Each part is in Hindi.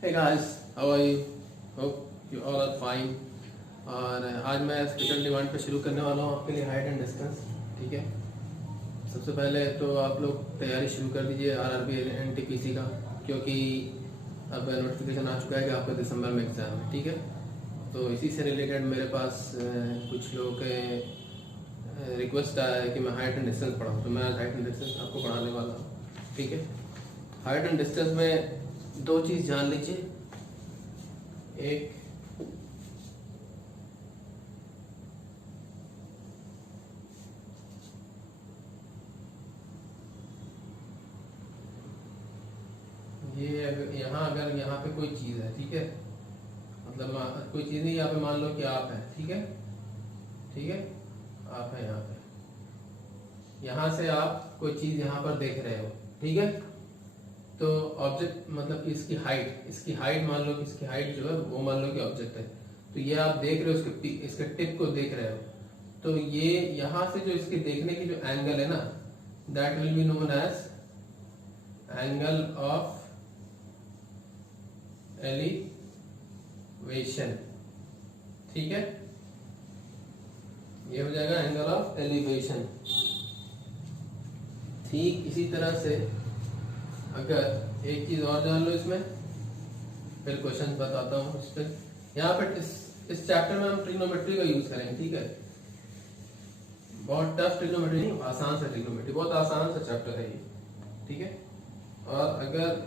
Hey guys, how are you? Hope you all are fine. और आज मैं स्पेशल डिमांड पे शुरू करने वाला हूँ आपके लिए हाइट एंड डिस्टेंस। ठीक है, सबसे पहले तो आप लोग तैयारी शुरू कर दीजिए आरआरबी एनटीपीसी का, क्योंकि अब नोटिफिकेशन आ चुका है कि आपका दिसंबर में एग्ज़ाम है। ठीक है, तो इसी से रिलेटेड मेरे पास कुछ लोगों के रिक्वेस्ट आया है कि मैं हाइट एंड डिस्टेंस पढ़ाऊँ, तो मैं आज हाइट एंड डिस्टेंस आपको पढ़ाने वाला हूँ। ठीक है, हाइट एंड डिस्टेंस में दो चीज़ जान लीजिए। एक ये अगर यहाँ पे कोई चीज़ है, ठीक है, मतलब कोई चीज़ नहीं, यहाँ पे मान लो कि आप है। ठीक है, ठीक है, आप है यहाँ पे, यहाँ से आप कोई चीज़ यहाँ पर देख रहे हो। ठीक है, तो ऑब्जेक्ट मतलब कि इसकी हाइट मान लो कि इसकी हाइट जो है वो मान लो कि ऑब्जेक्ट है, तो ये आप देख रहे हो, इसके टिप को देख रहे हो, तो ये यहाँ से जो इसके देखने की जो एंगल है ना, that will be known as angle of elevation. ठीक है, ये हो जाएगा एंगल ऑफ एलिवेशन। ठीक इसी तरह से अगर एक चीज और जान लो इसमें, फिर क्वेश्चन बताता हूँ इस पे। यहाँ पर इस चैप्टर में हम ट्रिग्नोमेट्री का यूज करेंगे। ठीक है, बहुत टफ ट्रिग्नोमेट्री नहीं, आसान सा ट्रिग्नोमेट्री, बहुत आसान सा चैप्टर है ये। ठीक है, और अगर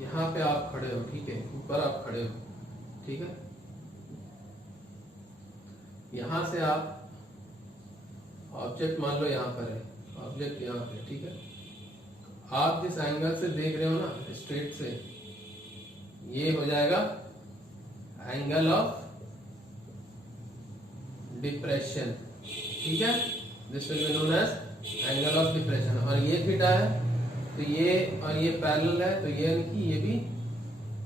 यहाँ पे आप खड़े हो, ठीक है, ऊपर आप खड़े हो, ठीक है, यहां से आप ऑब्जेक्ट मान लो यहाँ पर है, ऑब्जेक्ट यहाँ पे, ठीक है, आप जिस एंगल से देख रहे हो ना स्ट्रेट से, ये हो जाएगा एंगल ऑफ डिप्रेशन। ठीक है, this will be known as angle of depression. और ये थीटा है, तो ये और ये पैरेलल है, तो ये भी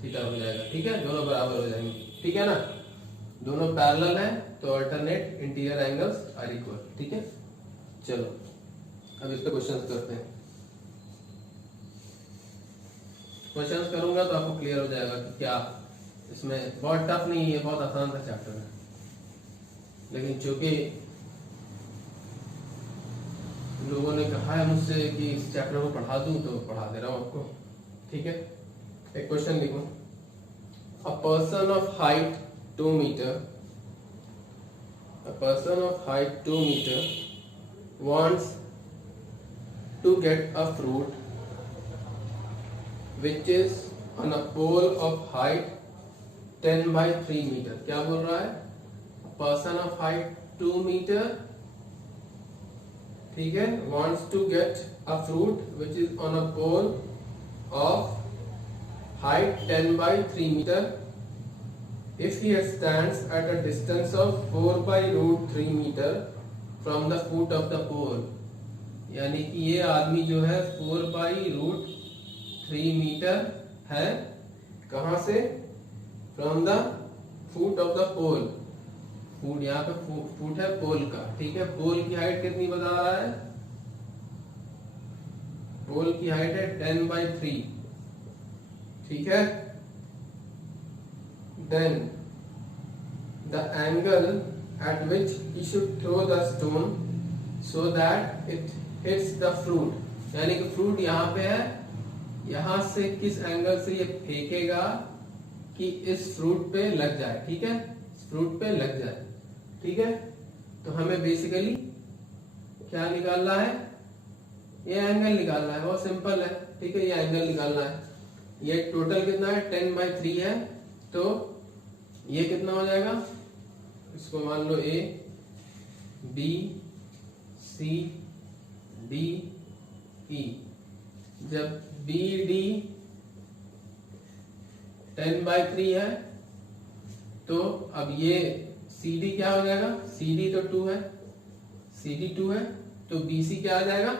थीटा हो जाएगा। ठीक है, दोनों बराबर हो जाएंगे। ठीक है ना, दोनों पैरेलल है तो alternate interior angles are equal. ठीक है, चलो अब इस पे क्वेश्चंस करते हैं। क्वेश्चंस करूंगा तो आपको क्लियर हो जाएगा कि क्या इसमें बहुत टफ नहीं है, बहुत आसान सा चैप्टर है, लेकिन चूंकि लोगों ने कहा है मुझसे कि इस चैप्टर को पढ़ा दूं तो पढ़ा दे रहा हूं आपको। ठीक है, एक क्वेश्चन लिखो। A person of height 2 metre, a person of height 2 meter wants to get a fruit which is on a pole of height 10 by 3 meter। क्या बोल रहा है? A person of height 2 meter, ठीक है, wants to get a fruit which is on a pole of height 10 by 3 meter if he stands at a distance of 4 by root 3 meter from the foot of the pole। यानी कि ये आदमी जो है 4 by root 3 मीटर है, कहां से? From the foot of the pole. Foot यहाँ पे फुट है पोल का। ठीक है, पोल की हाइट कितनी बता रहा है? पोल की हाइट है 10 by 3। ठीक है, then the angle at which he should throw the stone so that it hits the fruit। यानी कि फ्रूट यहाँ पे है, यहां से किस एंगल से ये फेंकेगा कि इस फ्रूट पे लग जाए। ठीक है, इस फ्रूट पे लग जाए। ठीक है, तो हमें बेसिकली क्या निकालना है? ये एंगल निकालना है, बहुत सिंपल है। ठीक है, ये एंगल निकालना है। ये टोटल कितना है? 10 by 3 है, तो ये कितना हो जाएगा? इसको मान लो A B C D E. जब बी डी 10 by 3 है, तो अब ये सी डी क्या हो जाएगा? सी डी तो 2 है, सी डी 2 है, तो बी सी क्या आ जाएगा?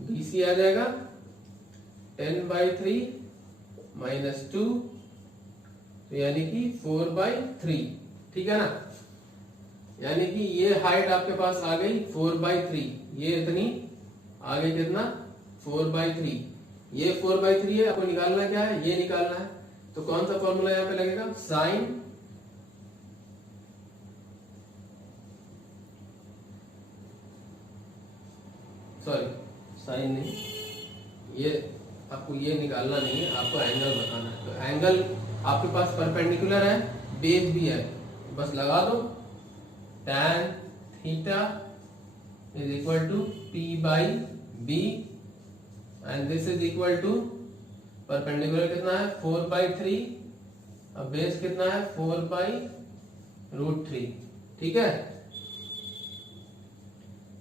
बी सी आ जाएगा 10 by 3 माइनस 2, तो यानी कि 4 by 3। ठीक है ना, यानी कि ये हाइट आपके पास आ गई 4 by 3, ये इतनी आगे कितना 4/3, ये 4/3 है, आपको निकालना क्या है, ये निकालना है। तो कौन सा फॉर्मूला यहाँ पे लगेगा, साइन नहीं, ये आपको ये निकालना नहीं है, आपको एंगल बताना है। तो एंगल आपके पास परपेंडिकुलर है, बेस भी है, बस लगा दो, tan theta is equal to P/B and this is equal to perpendicular कितना है 4/3, अब बेस कितना है 4/√3, ठीक है।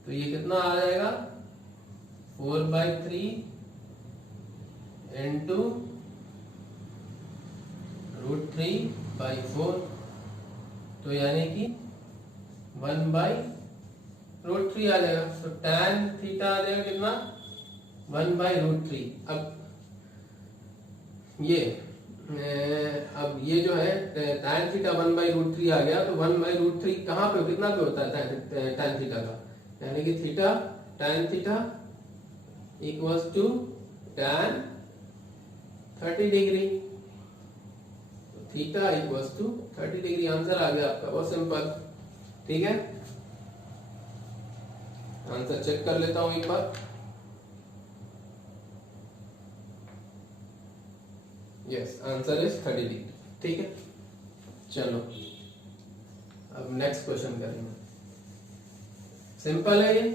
तो ये कितना आ जाएगा 4/3 इंटू √3/4, तो यानी कि 1/√3 आ जाएगा। तो tan थीटा आ जाएगा कितना 1/√3। अब ये जो है tan थीटा 1/√3 आ गया, तो 1/√3 कहाँ पे कितना पे होता है tan थीटा का, यानी कि theta tan theta equals to tan 30 degree, theta equals to 30 degree. Answer आ गया आपका, बहुत सिंपल, ठीक है। आंसर चेक कर लेता हूं एक बार। यस, आंसर इज 30 डिग्री, ठीक है। चलो अब नेक्स्ट क्वेश्चन करेंगे, सिंपल है ये।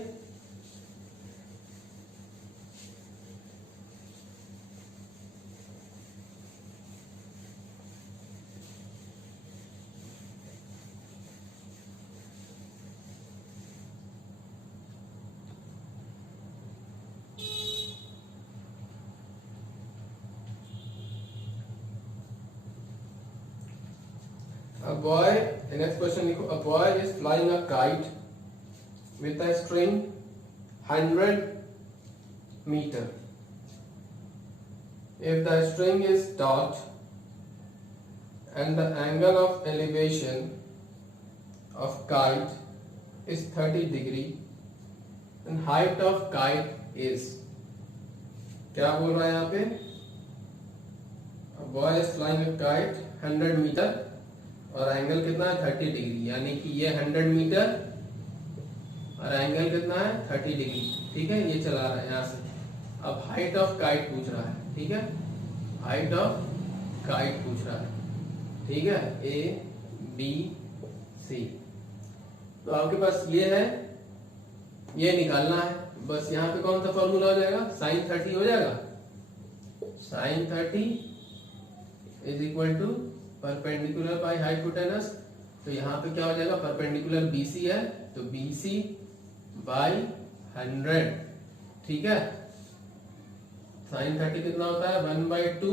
A boy, the next question लिखो, a boy is flying a kite with a string 100 meter. If the string is taut and the angle of elevation of kite is 30 degree, then height of kite is, क्या बोल रहा है यहाँ पे, a boy is flying a kite 100 meter और एंगल कितना है 30 डिग्री, यानी कि ये 100 मीटर और एंगल कितना है 30 डिग्री, ठीक है। ये चला रहा है यहाँ से। अब हाइट ऑफ काइट पूछ रहा है, ठीक है, हाइट ऑफ काइट पूछ रहा है, ठीक है, ABC। तो आपके पास ये है, ये निकालना है, बस यहाँ पे कौन सा फॉर्मूला हो जाएगा, sin 30 हो जाएगा, sin 30 is equal to perpendicular by hypotenuse. तो यहाँ पे क्या हो जाएगा, परपेंडिकुलर BC है तो BC/100, ठीक है। sin 30 कितना होता है 1/2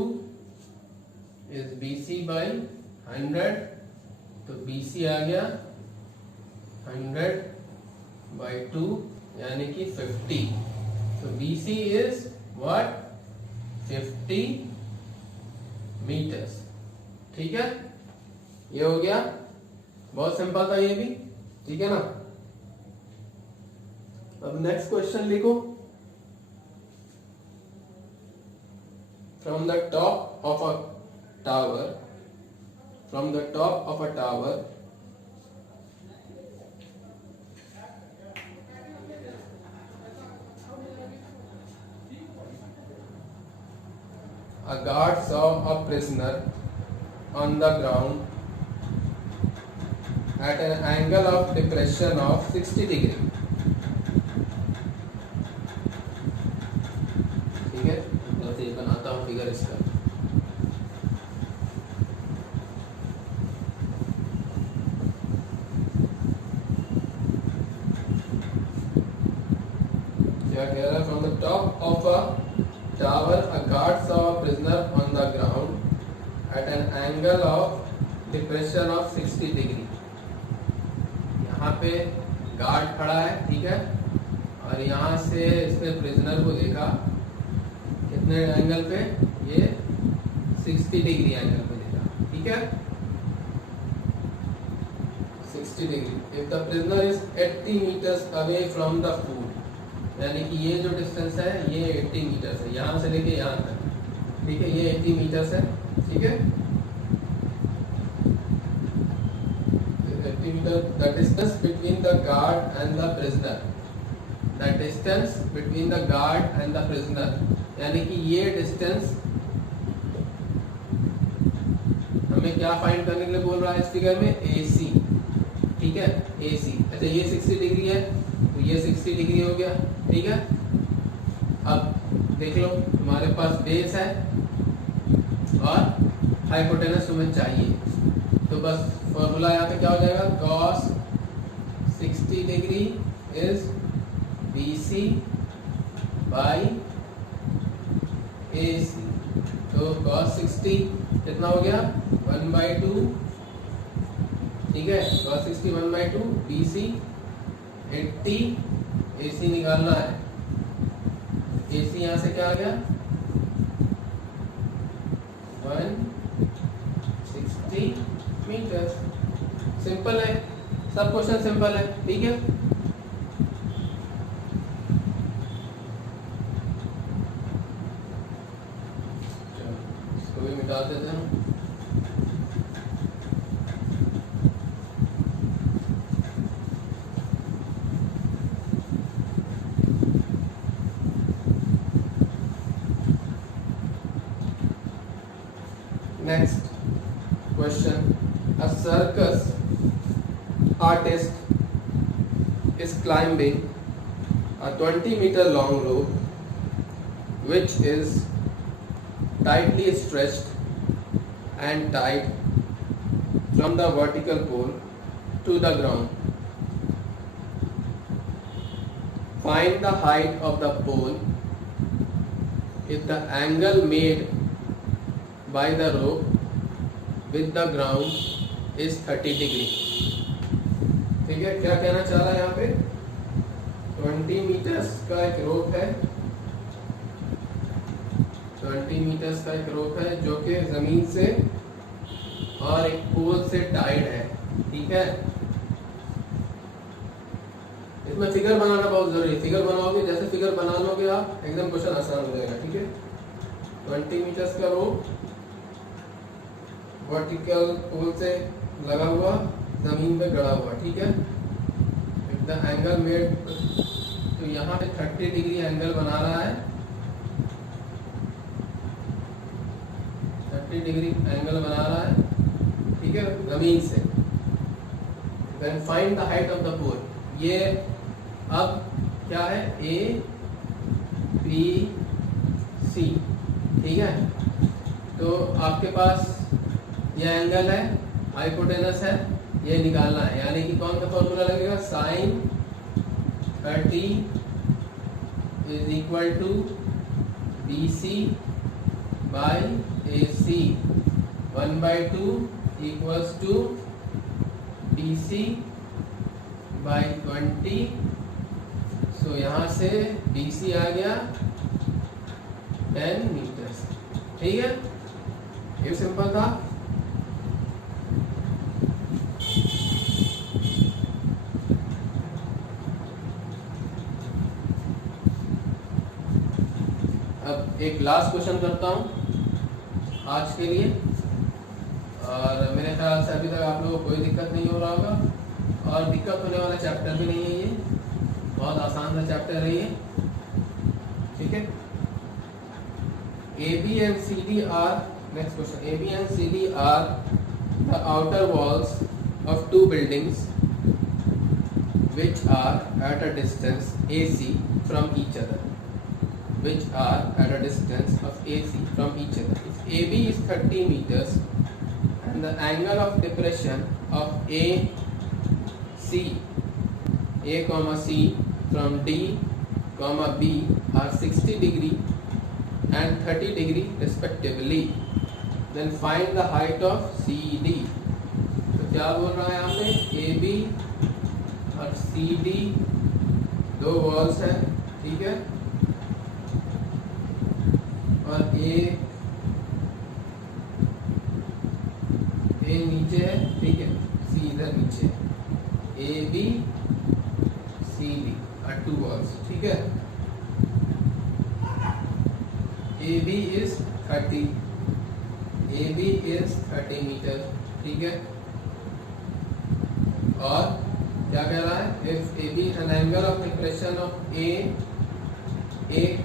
इज BC/100, तो BC आ गया 100/2 यानी कि 50। तो BC इज व्हाट 50 मीटर्स, ठीक है। ये हो गया, बहुत सिंपल था ये भी, ठीक है ना। अब नेक्स्ट क्वेश्चन लिखो, from the top of a tower, from the top of a tower a guard saw a prisoner on the ground at an angle of depression of 60 degree, ठीक है। तो ये बनाता हूँ फिगर इसका, क्या कह रहा है, from the top of a tower a guard saw a prisoner on the ground at an angle of depression of 60 degree। यहाँ पे गार्ड खड़ा है, ठीक है, और यहाँ से इसने प्रिजनर को देखा कितने एंगल पे, ये 60 डिग्री एंगल पे देखा, ठीक है, 60 degree. If the prisoner is 80 meters away from the food, यानी कि ये जो डिस्टेंस है ये 80 मीटर्स है, यहाँ से लेके यहाँ तक, ठीक है, ये 80 मीटर्स है, ठीक है। 80 metre, the distance between the guard and the prisoner, the distance between the guard and the prisoner, यानी कि ये डिस्टेंस हमें क्या फाइंड करने के लिए बोल रहा है इस फिगर में, AC, ठीक है, AC। अच्छा ये 60 डिग्री है तो ये 60 डिग्री हो गया, ठीक है। अब देख लो हमारे पास बेस है और हाइपोटेनस तुम्हें चाहिए, तो बस फॉर्मूला यहाँ पे क्या हो जाएगा, cos 60 degree is BC by AC। तो cos 60 कितना हो गया, 1/2, ठीक है, cos 60 1/2, BC 80, AC निकालना है, AC यहाँ से क्या आ गया, 160 मीटर। सिंपल है, सब क्वेश्चन सिंपल है, ठीक है। इसको भी मिटा देते हैं। Next question. A circus artist is climbing a 20-meter long rope which is tightly stretched and tied from the vertical pole to the ground. Find the height of the pole if the angle made by the rope with the ground is 30 degree। ठीक है, क्या कहना चाह रहा है यहाँ पे, 20 मीटर्स का एक रोप है, 20 मीटर्स का एक रोप है जो कि जमीन से और एक पोल से टाइड है, ठीक है। इसमें फिगर बनाना बहुत जरूरी है, फिगर बनाओगे, जैसे फिगर बना लोगे आप एकदम क्वेश्चन आसान हो जाएगा, ठीक है। 20 मीटर्स का रोप वर्टिकल पोल से लगा हुआ, जमीन पे गड़ा हुआ, ठीक है। द एंगल मेड, तो यहाँ पे 30 डिग्री एंगल बना रहा है, 30 डिग्री एंगल बना रहा है, ठीक है, जमीन से। Then find the height of the pole, ये अब क्या है, ABC, ठीक है। तो आपके पास ये एंगल है, हाइपोटेनस है, ये निकालना है, यानी कि कौन सा फॉर्मूला लगेगा, sin 30 is equal to BC by AC, 1/2 equals to BC by 20। So यहाँ से BC आ गया 10 मीटर्स, ठीक है। ये सिंपल था। अब एक लास्ट क्वेश्चन करता हूँ आज के लिए, और मेरे ख्याल से अभी तक आप लोगों को कोई दिक्कत नहीं हो रहा होगा, और दिक्कत होने वाला चैप्टर भी नहीं है, ये बहुत आसान सा चैप्टर है ये, ठीक है। AB and CD are, next question, AB and CD are the outer walls of two buildings which are at a distance AC from each other, which are at a distance of AC from each other. If AB is 30 meters and the angle of depression of AC, A comma C from D comma B are 60 degree and 30 degree respectively, then find the height of CD। तो क्या बोल रहा है यहाँ पे, AB और CD दो वॉल्स हैं, ठीक है, और A नीचे है, ठीक है, C इधर नीचे है, AB CD are two walls, ठीक है। AB is 30, AB is 30 metre, ठीक है। और क्या कह रहा है, if AB an angle of depression of A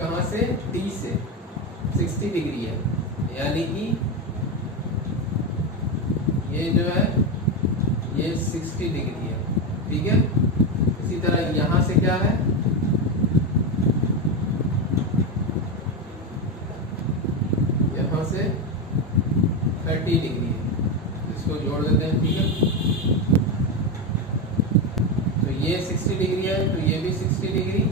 कहाँ से, D से 60 डिग्री है, यानी कि ये जो है ये 60 डिग्री है, ठीक है। इसी तरह यहाँ से क्या है, यहाँ से 30 डिग्री है, इसको जोड़ देते हैं, ठीक है। तो ये 60 डिग्री है तो ये भी 60 डिग्री,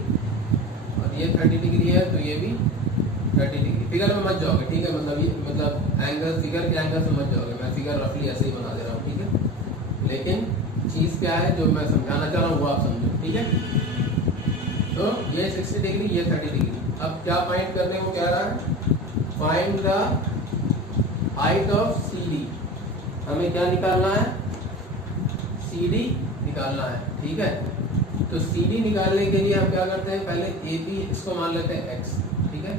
और ये 30 डिग्री है तो ये भी 30 डिग्री। फिगर में मत जाओगे, ठीक है, मतलब ये मतलब एंगल, फिगर के एंगल से मत जाओगे, मैं फिगर रफली ऐसे ही बना दे रहा हूँ, ठीक है। लेकिन चीज़ क्या है जो मैं समझाना चाह रहा हूँ वो आप समझो, ठीक है। तो ये 60 डिग्री, ये 30 डिग्री। अब क्या फाइंड करने को कह रहा है, find the height of CD। हमें क्या निकालना है, CD निकालना है, ठीक है। तो CD निकालने के लिए हम क्या करते हैं, पहले AB इसको मान लेते हैं x, ठीक है,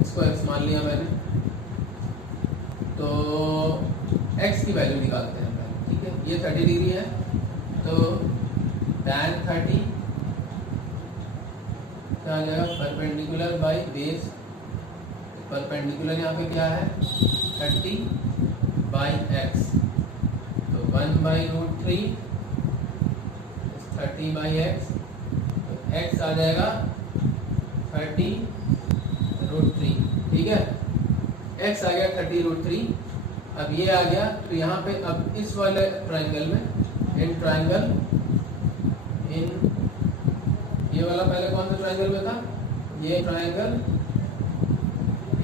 इसको x मान लिया मैंने, तो x की वैल्यू निकालते हैं पहले, ठीक है। ये 30 डिग्री है तो tan 30 क्या आ जाएगा, परपेंडिकुलर बाई बेस, परपेंडिकुलर यहाँ पे क्या है 30 बाई x, तो 1/√3 30 बाई x, तो x आ जाएगा 30√3, ठीक है। x आ गया 30√3। अब ये आ गया, तो यहाँ पे अब इस वाले ट्राइंगल में, इन ट्राइंगल, इन ये वाला पहले कौन सा ट्राइंगल में था, ये ट्राइंगल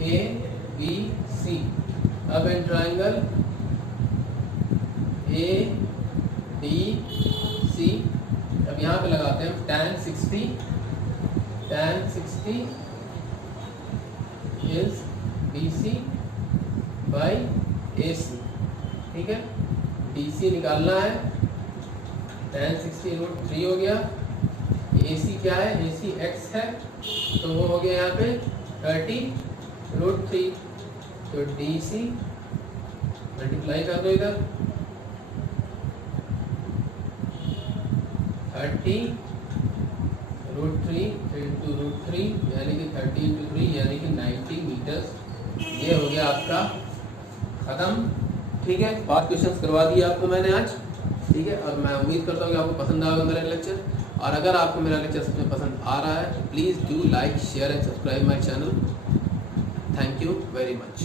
ABC। अब इन ट्राइंगल ADC, अब यहाँ पे लगाते हैं tan 60 is BC by AC, ठीक है। DC निकालना है, tan 60√3 हो गया, AC क्या है, AC x है, तो वो हो गया यहाँ पे 30√3, तो DC मल्टीप्लाई कर दो इधर, 30√3 इंटू √3 यानी कि 30 इंटू 3 यानी कि 90 मीटर्स। ये हो गया आपका खत्म, ठीक है। 5 क्वेश्चंस करवा दिए आपको मैंने आज, ठीक है। और मैं उम्मीद करता हूँ कि आपको पसंद आएगा मेरा लेक्चर, और अगर आपको मेरा लेक्चर सच में पसंद आ रहा है तो please do like, share and subscribe my channel. Thank you very much.